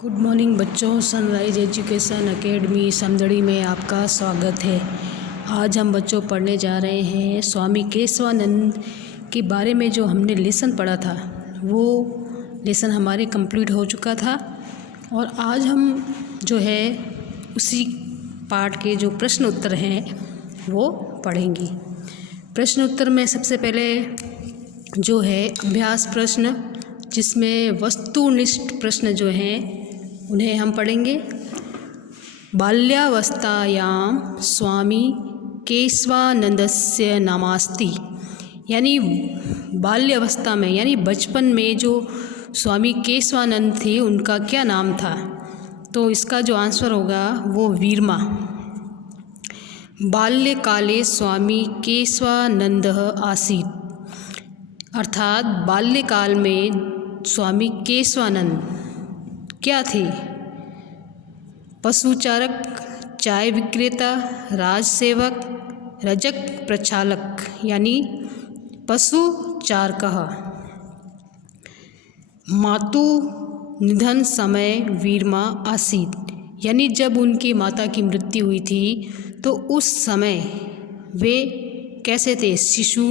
Good morning बच्चों, sunrise education academy Samdari में आपका स्वागत है। आज हम बच्चों पढ़ने जा रहे हैं स्वामी केशवानंद के बारे में। जो हमने लेसन पढ़ा था वो लेसन हमारे कंप्लीट हो चुका था और आज हम जो है उसी पाठ के जो प्रश्न उत्तर हैं वो पढ़ेंगे। प्रश्न उत्तर में सबसे पहले जो है अभ्यास प्रश्न, जिसमें वस्तुनिष्ठ प्रश्न जो हैं उन्हें हम पढ़ेंगे। बाल्यावस्थायां स्वामी केशवानंदस्य नामास्ति, यानी बाल्यावस्था में यानी बचपन में जो स्वामी केशवानंद थे उनका क्या नाम था। तो इसका जो आंसर होगा वो वीरमा। बाल्यकाले स्वामी केशवानंदः आसीत्, अर्थात बाल्यकाल में स्वामी केशवानंद क्या थे? पशुचारक, चाय विक्रेता, राजसेवक, रजक प्रक्षालक यानी पशुचारकः। मातु निधन समय वीरमा आसीत्, यानी जब उनकी माता की मृत्यु हुई थी तो उस समय वे कैसे थे? शिशु,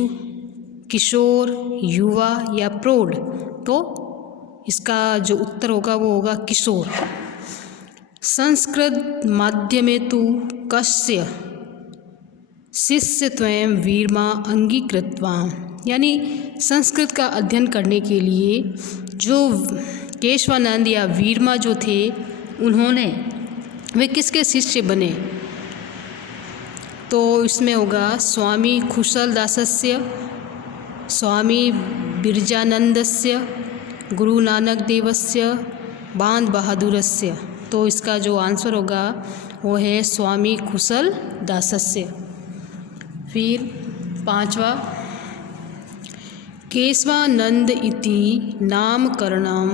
किशोर, युवा या प्रौढ़? तो इसका जो उत्तर होगा वो होगा किशोर। संस्कृत माध्यमे तु कस्य शिष्यत्वेन वीरमा अंगीकृतवान्, यानी संस्कृत का अध्ययन करने के लिए जो केशवानंद या वीरमा जो थे वे किसके शिष्य बने? तो इसमें होगा स्वामी कुशलदासस्य, स्वामी बिरजानंदस्य, गुरु नानक देवस्य, बांध बहादुरस्य। तो इसका जो आंसर होगा वो है स्वामी कुशल दासस्य। फिर पांचवा, केशवानंद इति नामकरणं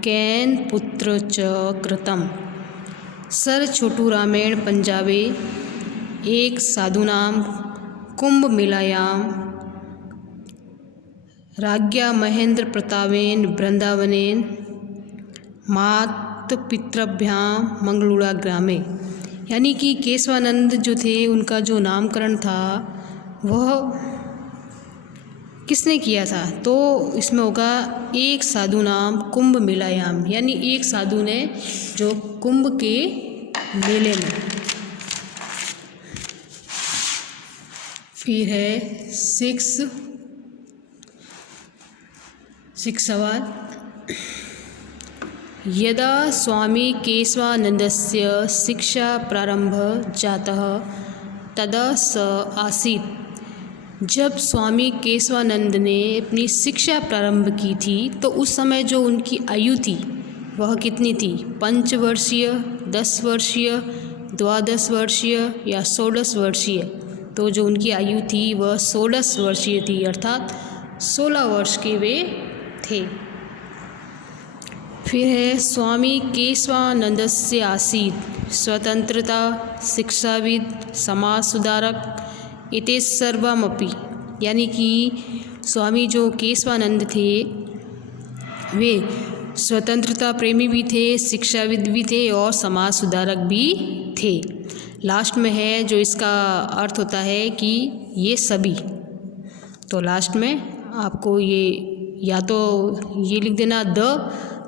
केन पुत्र च कृतम्। सर छोटू रामेण पंजाबे एक साधुनां कुंभ मेलायां राज्ञा महेंद्र प्रतापेन वृंदावनेन मातपितृभ्यां मंगलूरा ग्रामे, यानी कि केशवानंद जो थे उनका जो नामकरण था वह किसने किया था? तो इसमें होगा एक साधु नाम कुंभ मेलायाम, यानी एक साधु ने जो कुंभ के मेले में। फिर है सिक्स सवाल, यदा स्वामी केशवानंदस्य शिक्षा प्रारंभ जातः तदा स आसीत्। जब स्वामी केशवानंद ने अपनी शिक्षा प्रारंभ की थी तो उस समय जो उनकी आयु थी वह कितनी थी? 5 वर्षीय, 10 वर्षीय, 12 वर्षीय या 16 वर्षीय? तो जो उनकी आयु थी वह 16 वर्षीय थी, अर्थात 16 वर्ष के वे थे। फिर है स्वामी केशवानंदस्य आसीत् स्वतंत्रता, शिक्षाविद, समाज सुधारक इति सर्वमपि, यानी कि स्वामी जो केशवानंद थे वे स्वतंत्रता प्रेमी भी थे, शिक्षाविद भी थे और समाज सुधारक भी थे। लास्ट में है जो इसका अर्थ होता है कि ये सभी। तो लास्ट में आपको ये या तो ये लिख देना द,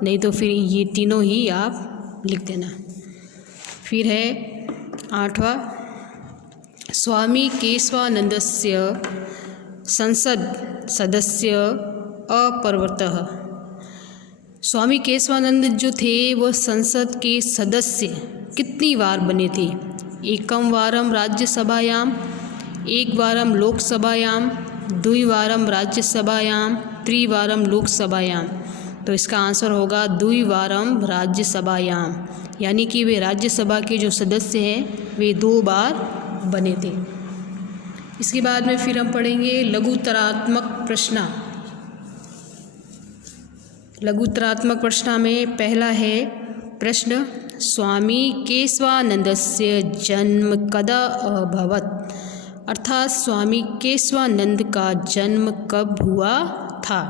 नहीं तो फिर ये तीनों ही आप लिख देना। फिर है आठवां, स्वामी केशवानंदस्य संसद सदस्य अपरिवर्तः। स्वामी केशवानंद जो थे वह संसद के सदस्य कितनी बार बने थे? एकम वारम राज्यसभायाम, एक वारम लोकसभायाम, द्विवारम राज्यसभायाम, त्रिवारम लोकसभायाम। तो इसका आंसर होगा द्विवारम राज्यसभायाम, यानी कि वे राज्यसभा के जो सदस्य हैं वे 2 बार बने थे। इसके बाद में फिर हम पढ़ेंगे लघुतरात्मक प्रश्न। लघुतरात्मक प्रश्न में पहला है प्रश्न, स्वामी केशवानंदस्य जन्म कदा अभवत्, अर्थात स्वामी केशवानंद का जन्म कब हुआ था?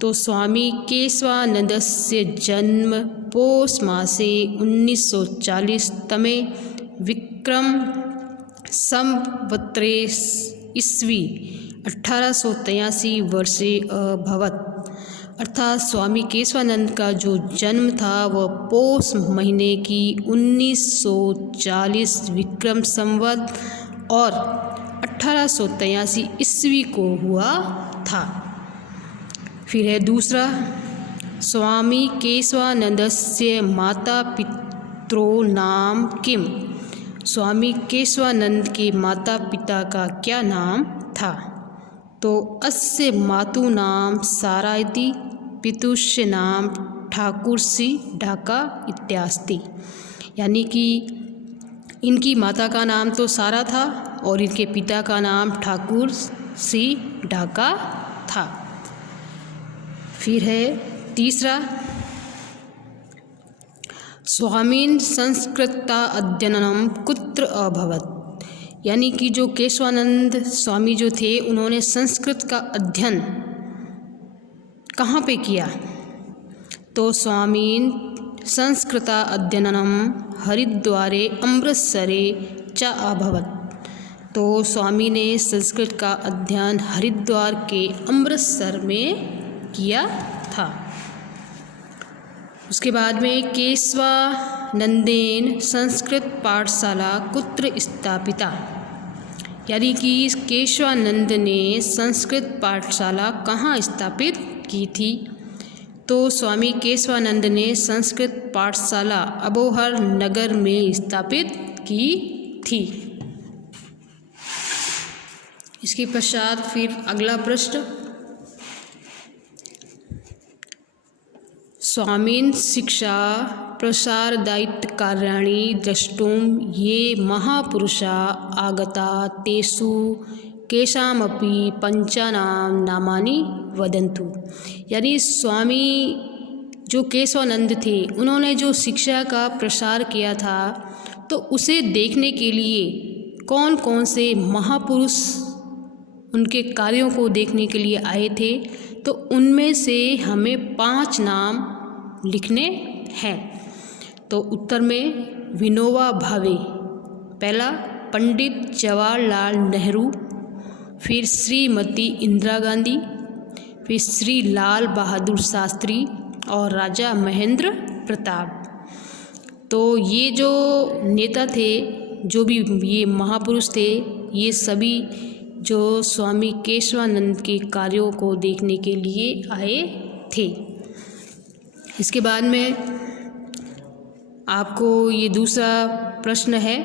तो स्वामी केशवानंदस्य जन्म पौष मासे 1940 तमे विक्रम संवत्सरे ईस्वी 1883 वर्षे अभवत्। अर्थात स्वामी केशवानंद का जो जन्म था वह पौष महीने की 1940 विक्रम संवत और 1883 ईस्वी को हुआ था। फिर है दूसरा, स्वामी केशवानंदस्य माता पित्रो नाम किम। स्वामी केशवानंद के माता पिता का क्या नाम था? तो अस्य मातु नाम सारा इति, पितुस्य नाम ठाकुर सी ढाका इत्यास्ति। यानी कि इनकी माता का नाम तो सारा था और इनके पिता का नाम ठाकुर सी ढाका था। फिर है तीसरा, स्वामीन संस्कृता अध्ययनम कुत्र अभवत्। यानी कि जो केशवानंद स्वामी जो थे उन्होंने संस्कृत का अध्ययन कहाँ पे किया? तो स्वामीन संस्कृता अध्ययनम हरिद्वारे अमृतसरे च अभवत्। तो स्वामी ने संस्कृत का अध्ययन हरिद्वार के अमृतसर में किया था। उसके बाद में केशवानंदेन संस्कृत पाठशाला कुत्र स्थापिता। यानी कि केशवानंद ने संस्कृत पाठशाला कहाँ स्थापित की थी? तो स्वामी केशवानंद ने संस्कृत पाठशाला अबोहर नगर में स्थापित की थी। इसके पश्चात फिर अगला प्रश्न, स्वामीन शिक्षा प्रसारदायित्व कार्याणि द्रष्टुं ये महापुरुषा आगता तेषु केषामपि पंचानां नामानि वदन्तु। यानी स्वामी जो केशवानंद थे उन्होंने जो शिक्षा का प्रसार किया था तो उसे देखने के लिए कौन कौन से महापुरुष उनके कार्यों को देखने के लिए आए थे, तो उनमें से हमें 5 नाम लिखने हैं। तो उत्तर में विनोबा भावे, पहला पंडित जवाहरलाल नेहरू, फिर श्रीमती इंदिरा गांधी, फिर श्री लाल बहादुर शास्त्री और राजा महेंद्र प्रताप। तो ये जो नेता थे, जो भी ये महापुरुष थे, ये सभी जो स्वामी केशवानंद के कार्यों को देखने के लिए आए थे। इसके बाद में आपको ये दूसरा प्रश्न है,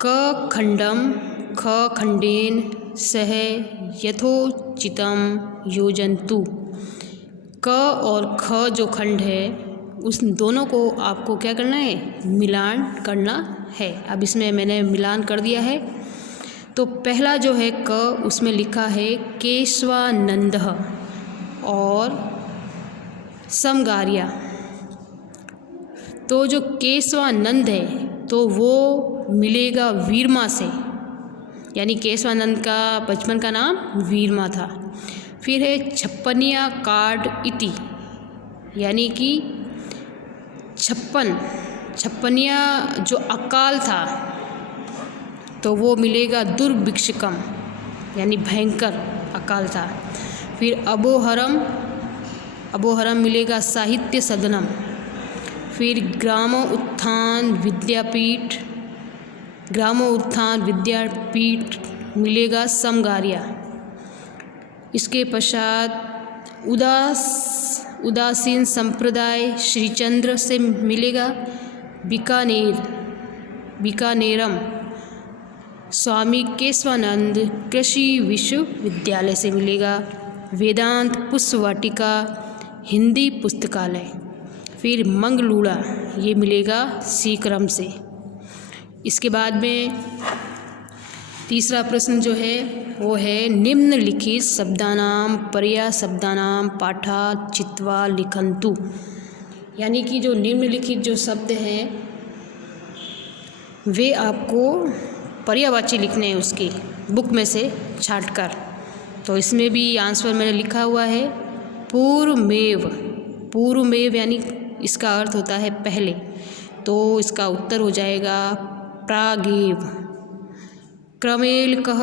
क खंडम ख खंडेन सह यथोचितम योजन्तु। क और ख जो खंड है उस दोनों को आपको क्या करना है? मिलान करना है। अब इसमें मैंने मिलान कर दिया है। तो पहला जो है क, उसमें लिखा है केशवानंद और समगारिया। तो जो केशवानंद है तो वो मिलेगा वीरमा से, यानी केशवानंद का बचपन का नाम वीरमा था। फिर है छप्पनिया कार्ड इति, यानी कि छप्पनिया जो अकाल था तो वो मिलेगा दुर्भिक्षकम, यानी भयंकर अकाल था। फिर अबोहरम मिलेगा साहित्य सदनम। फिर ग्रामो उत्थान विद्यापीठ मिलेगा समगारिया। इसके पश्चात उदासीन संप्रदाय श्रीचंद्र से मिलेगा बीकानेरम। स्वामी केशवानंद कृषि विश्वविद्यालय से मिलेगा वेदांत पुष्पवाटिका हिंदी पुस्तकालय। फिर मंगलूड़ा, ये मिलेगा सीकरम से। इसके बाद में तीसरा प्रश्न जो है वो है निम्नलिखित शब्दानाम पर्याय शब्दानाम पाठा चित्वा लिखन्तु। यानी कि जो निम्नलिखित जो शब्द हैं वे आपको पर्यायवाची लिखने हैं उसके बुक में से छांट कर। तो इसमें भी आंसर मैंने लिखा हुआ है पूर्वमेव। पूर्वमेव यानी इसका अर्थ होता है पहले, तो इसका उत्तर हो जाएगा प्रागेव। क्रमेल कह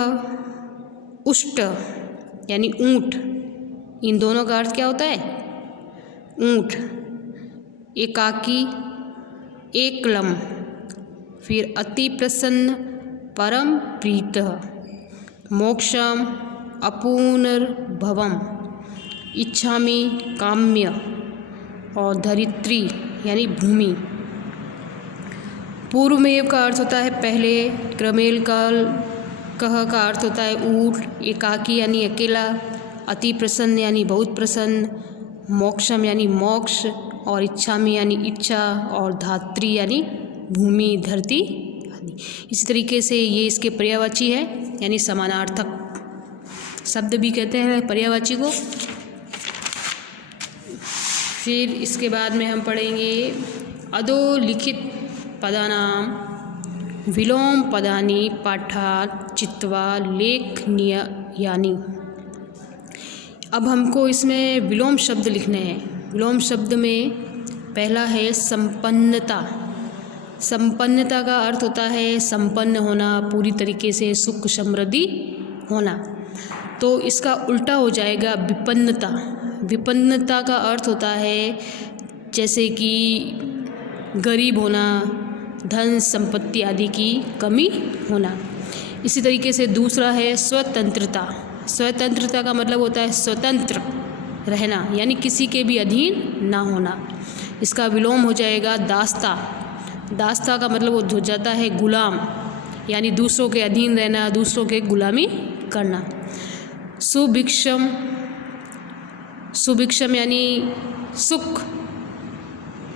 उष्ट यानी ऊँट, इन दोनों का अर्थ क्या होता है? ऊँट। एकाकी एकलम, फिर अति प्रसन्न परम प्रीतः, मोक्षम अपुनर्भवम, इच्छामि काम्य और धरित्री यानी भूमि। पूर्वमेव का अर्थ होता है पहले, क्रमेल काल कह का अर्थ होता है ऊँट, एकाकी यानी अकेला, अति प्रसन्न यानी बहुत प्रसन्न, मोक्षम यानी मोक्ष और इच्छामि यानी इच्छा और धात्री यानी भूमि धरती आदि। इसी तरीके से ये इसके पर्यायवाची है यानी समानार्थक शब्द भी कहते हैं पर्यायवाची को। फिर इसके बाद में हम पढ़ेंगे अधोलिखित पदानाम विलोम पदानि पाठात् चित्वा लेखनीयानि। अब हमको इसमें विलोम शब्द लिखने हैं। विलोम शब्द में पहला है संपन्नता। संपन्नता का अर्थ होता है संपन्न होना, पूरी तरीके से सुख समृद्धि होना। तो इसका उल्टा हो जाएगा विपन्नता। विपन्नता का अर्थ होता है जैसे कि गरीब होना, धन संपत्ति आदि की कमी होना। इसी तरीके से दूसरा है स्वतंत्रता। स्वतंत्रता का मतलब होता है स्वतंत्र रहना यानी किसी के भी अधीन ना होना। इसका विलोम हो जाएगा दास्ता। दास्ता का मतलब हो जाता है गुलाम यानी दूसरों के अधीन रहना, दूसरों के गुलामी करना। सुभिक्षम, सुभिक्षम यानी सुख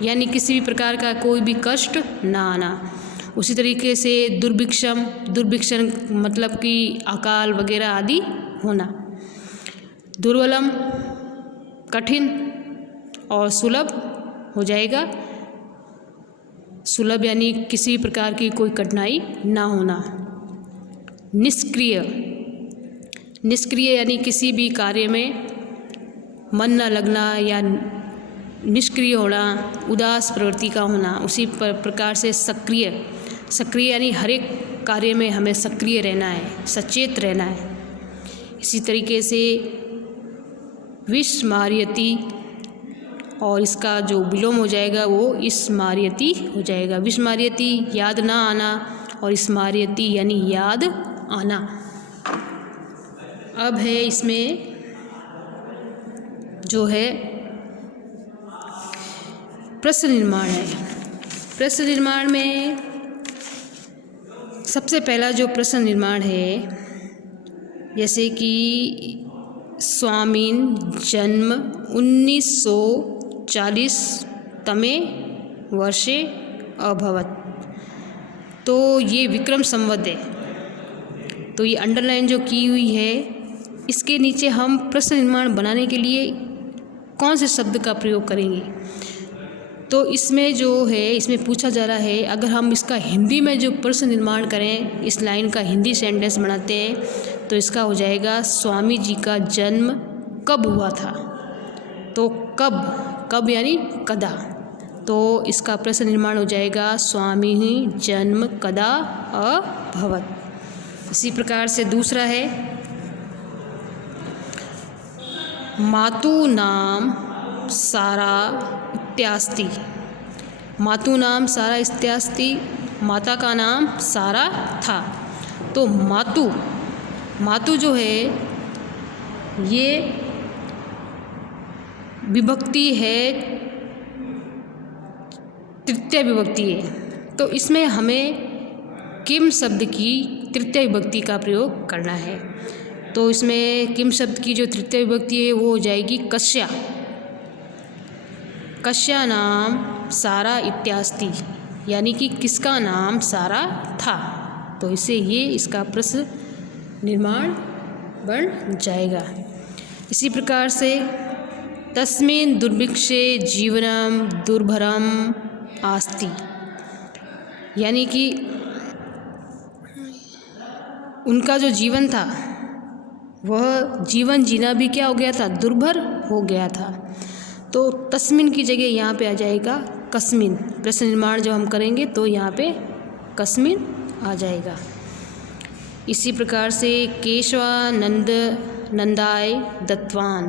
यानी किसी भी प्रकार का कोई भी कष्ट ना आना। उसी तरीके से दुर्भिक्षम, दुर्भिक्षम मतलब कि अकाल वगैरह आदि होना। दुर्बलम कठिन और सुलभ हो जाएगा। सुलभ यानी किसी प्रकार की कोई कठिनाई ना होना। निष्क्रिय, निष्क्रिय यानी किसी भी कार्य में मन न लगना या निष्क्रिय होना, उदास प्रवृत्ति का होना। उसी प्रकार से सक्रिय, सक्रिय यानी हर एक कार्य में हमें सक्रिय रहना है, सचेत रहना है। इसी तरीके से विस्मार्यति और इसका जो विलोम हो जाएगा वो स्मार्यति हो जाएगा। विस्मार्यति याद ना आना और स्मार्यति यानी याद आना। अब है इसमें जो है प्रश्न निर्माण है। प्रश्न निर्माण में सबसे पहला जो प्रश्न निर्माण है, जैसे कि स्वामीन जन्म 1940तमे वर्षे अभवत्। तो ये विक्रम संवत है। तो ये अंडरलाइन जो की हुई है, इसके नीचे हम प्रश्न निर्माण बनाने के लिए कौन से शब्द का प्रयोग करेंगे। तो इसमें जो है, इसमें पूछा जा रहा है अगर हम इसका हिंदी में जो प्रश्न निर्माण करें, इस लाइन का हिंदी सेंटेंस बनाते हैं तो इसका हो जाएगा स्वामी जी का जन्म कब हुआ था। तो कब, कब यानी कदा। तो इसका प्रश्न निर्माण हो जाएगा स्वामी जन्म कदा अभवत्। इसी प्रकार से दूसरा है मातु नाम सारा इत्यास्ति। मातु नाम सारा इत्यास्ति, माता का नाम सारा था। तो मातु, मातु जो है ये विभक्ति है, तृतीय विभक्ति है। तो इसमें हमें किम शब्द की तृतीय विभक्ति का प्रयोग करना है। तो इसमें किम शब्द की जो तृतीय विभक्ति है वो हो जाएगी कस्या। कस्या नाम सारा इत्यास्ति यानी कि किसका नाम सारा था। तो इसे ये इसका प्रश्न निर्माण बन जाएगा। इसी प्रकार से तस्मिन् दुर्भिक्षे जीवनम दुर्भरम आस्ति यानी कि उनका जो जीवन था वह जीवन जीना भी क्या हो गया था, दुर्भर हो गया था। तो तस्मिन की जगह यहाँ पे आ जाएगा कस्मिन। प्रश्न निर्माण जब हम करेंगे तो यहाँ पे कस्मिन आ जाएगा। इसी प्रकार से केशवानंद नंदाय दत्तवान।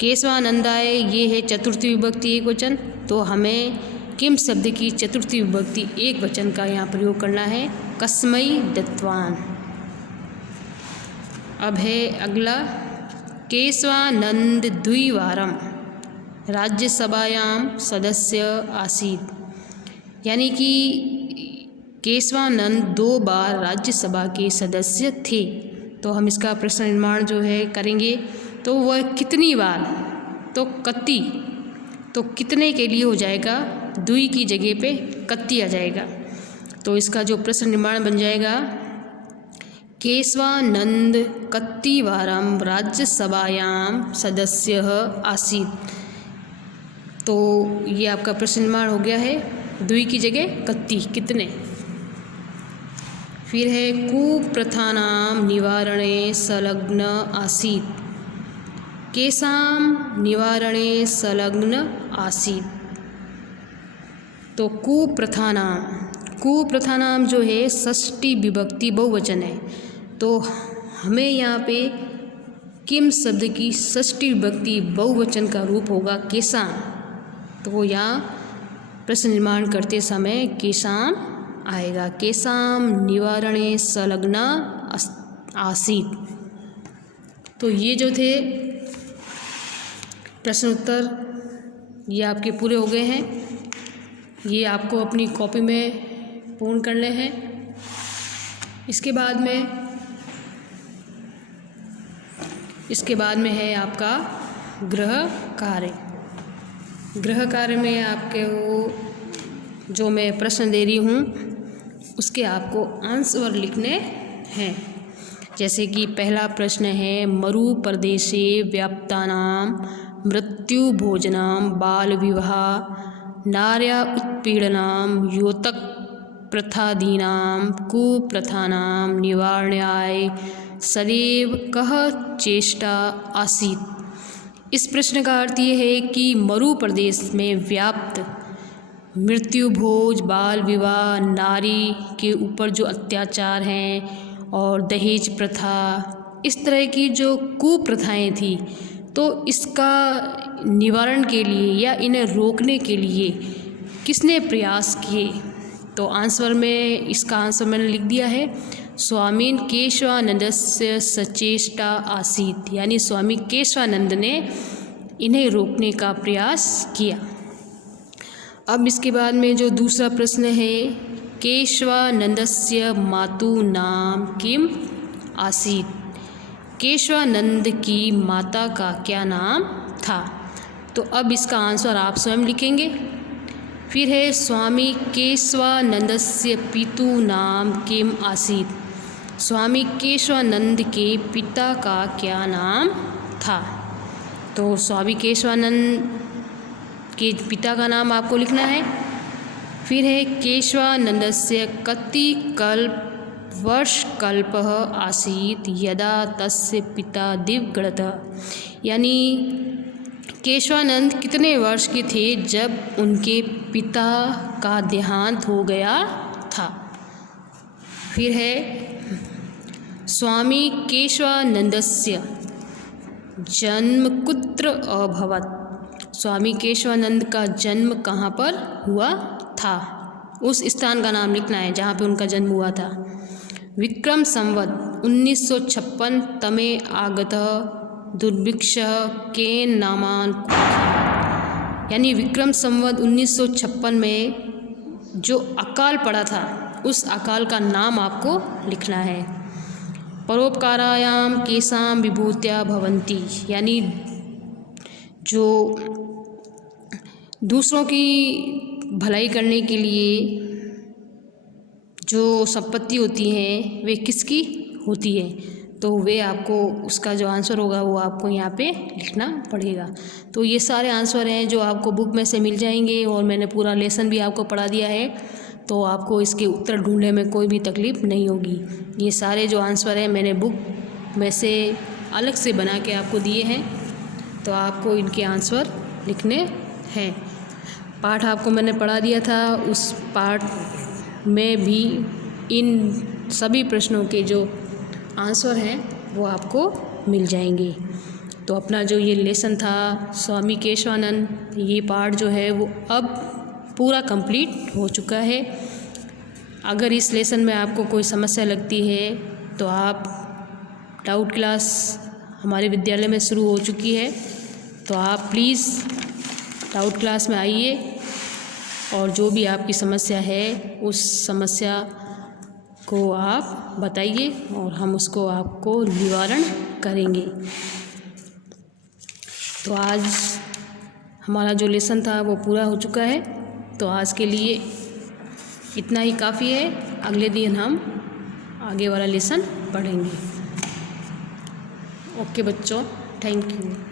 केशवानंदाय ये है चतुर्थी विभक्ति एक वचन, तो हमें किम शब्द की चतुर्थी विभक्ति एक वचन का यहाँ प्रयोग करना है, कस्मै दत्तवान। अब है अगला, केशवानंद द्विवारम राज्यसभायां सदस्य आसीत्। यानी कि केशवानंद 2 बार राज्यसभा के सदस्य थे। तो हम इसका प्रश्न निर्माण जो है करेंगे, तो वह कितनी बार, तो कति, तो कितने के लिए हो जाएगा, द्वि की जगह पे कति आ जाएगा। तो इसका जो प्रश्न निर्माण बन जाएगा, केशवानंद कतिवारं राज्यसभायां सदस्य आसीत्। तो ये आपका प्रश्न निर्माण हो गया है, द्वि की जगह कति, कितने। फिर है कुप्रथानां निवारणे संलग्न आसीत्। केषां निवारणे संलग्न आसीत्। तो कुप्रथानां जो है षष्ठी विभक्ति बहुवचन है। तो हमें यहाँ पे किम शब्द की षष्ठी विभक्ति बहुवचन का रूप होगा केषां। तो यहाँ प्रश्न निर्माण करते समय केषां आएगा, केषां निवारणे संलग्न आसीत्। तो ये जो थे प्रश्न उत्तर, ये आपके पूरे हो गए हैं। ये आपको अपनी कॉपी में पूर्ण करने हैं। इसके बाद में है आपका गृह कार्य। गृह कार्य में आपके वो जो मैं प्रश्न दे रही हूँ उसके आपको आंसर लिखने हैं। जैसे कि पहला प्रश्न है, मरु प्रदेशे व्याप्तानां मृत्यु भोजनां बाल विवाह नार्या उत्पीड़नां योतक प्रथादीनां कुप्रथानां निवारणाय सदैव कः चेष्टा आसीत्। इस प्रश्न का अर्थ ये है कि मरु प्रदेश में व्याप्त मृत्यु भोज, बाल विवाह, नारी के ऊपर जो अत्याचार हैं और दहेज प्रथा, इस तरह की जो कुप्रथाएं थी, तो इसका निवारण के लिए या इन्हें रोकने के लिए किसने प्रयास किए। तो आंसर में इसका आंसर मैंने लिख दिया है, स्वामी केशवानंदस्य सचेष्टा आसीत्। यानी स्वामी केशवानंद ने इन्हें रोकने का प्रयास किया। अब इसके बाद में जो दूसरा प्रश्न है, केशवानंदस्य मातु नाम किम आसीत्। केशवानंद की माता का क्या नाम था। तो अब इसका आंसर आप स्वयं लिखेंगे। फिर है, स्वामी केशवानंदस्य पितु नाम किम आसीत्। स्वामी केशवानंद के पिता का क्या नाम था। तो स्वामी केशवानंद के पिता का नाम आपको लिखना है। फिर है, केशवानंदस्य कति वर्षकल्पः आसीत् यदा तस्य पिता दिवङ्गतः। यानी केशवानंद कितने वर्ष के थे जब उनके पिता का देहांत हो गया था। फिर है, स्वामी केशवानंदस्य जन्म कुत्र अभवत्। स्वामी केशवानंद का जन्म कहाँ पर हुआ था, उस स्थान का नाम लिखना है जहाँ पे उनका जन्म हुआ था। विक्रम संवत 1956 तमे आगतः दुर्भिक्षः केन नामान। यानी विक्रम संवत 1956 में जो अकाल पड़ा था उस अकाल का नाम आपको लिखना है। परोपकारायाम केषां विभूत्या भवन्ति। यानी जो दूसरों की भलाई करने के लिए जो संपत्ति होती है वे किसकी होती है। तो वे आपको उसका जो आंसर होगा वो आपको यहाँ पे लिखना पड़ेगा। तो ये सारे आंसर हैं जो आपको बुक में से मिल जाएंगे और मैंने पूरा लेसन भी आपको पढ़ा दिया है, तो आपको इसके उत्तर ढूंढने में कोई भी तकलीफ़ नहीं होगी। ये सारे जो आंसर हैं मैंने बुक वैसे अलग से बना के आपको दिए हैं, तो आपको इनके आंसर लिखने हैं। पाठ आपको मैंने पढ़ा दिया था, उस पाठ में भी इन सभी प्रश्नों के जो आंसर हैं वो आपको मिल जाएंगे। तो अपना जो ये लेसन था स्वामी केशवानंद, ये पाठ जो है वो अब पूरा कंप्लीट हो चुका है। अगर इस लेसन में आपको कोई समस्या लगती है तो आप डाउट क्लास हमारे विद्यालय में शुरू हो चुकी है, तो आप प्लीज़ डाउट क्लास में आइए और जो भी आपकी समस्या है उस समस्या को आप बताइए और हम उसको आपको निवारण करेंगे। तो आज हमारा जो लेसन था वो पूरा हो चुका है, तो आज के लिए इतना ही काफ़ी है। अगले दिन हम आगे वाला लेसन पढ़ेंगे। ओके बच्चों, थैंक यू।